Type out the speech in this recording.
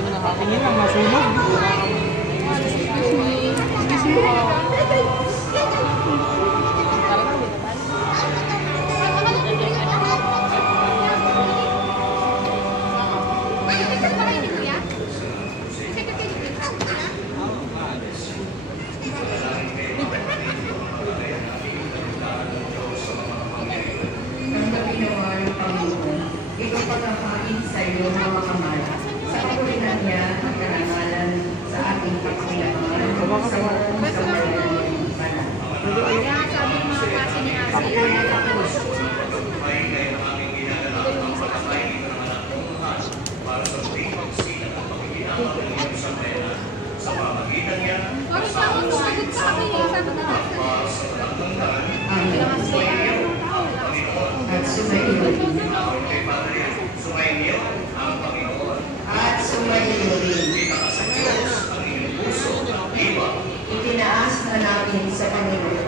Tingin lang, masunog. Ikaw pagkakain sa iyo mga kamay. Sa kapulinan niya at karangalan sa ating pagkayaman sa mga kamayang banal. Kaya sabi ng mga kasi ni Asi, at sumayo rin. Itinaas na namin sa Panginoon